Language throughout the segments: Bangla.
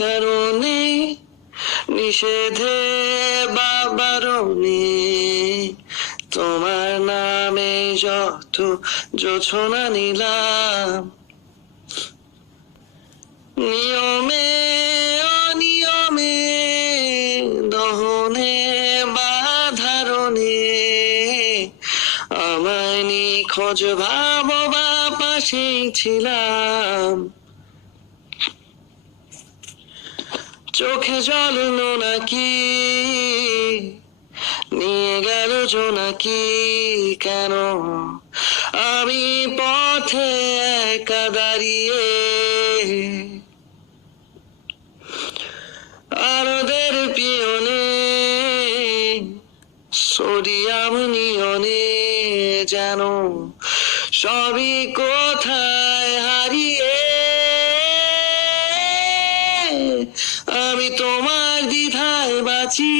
কারণে, নিষেধে বা বারণে, তোমার নামে যত জোছনা নিলাম, নিয়মে অনিয়মে, দহনে বা ধারণে, আমায় নিখোঁজ ভাববা পাশেই ছিলাম। চোখে জল নাকি নিয়ে গেল জোনাকি, কেন আমি পথে একা দাঁড়িয়ে, আরদের পিয়নে সোডিয়াম নিয়নে, যেন সবই কোথায় হারিয়ে, আমি তোমার দ্বিধায় বাঁচি,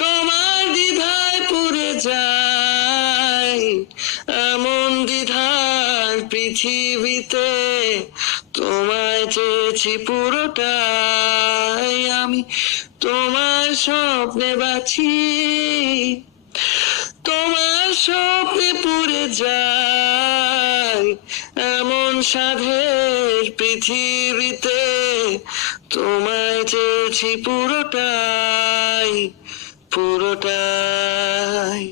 তোমার দ্বিধায় পুড়ে যাই, এমন দ্বিধার পৃথিবীতে তোমায় চেয়েছি পুরোটাই, আমি তোমার স্বপ্নে বাঁচি, তোমার স্বপ্নে পুড়ে যাই, এমন সাধের পৃথিবীতে তোমায় চেয়েছি পুরোটাই, পুরোটাই।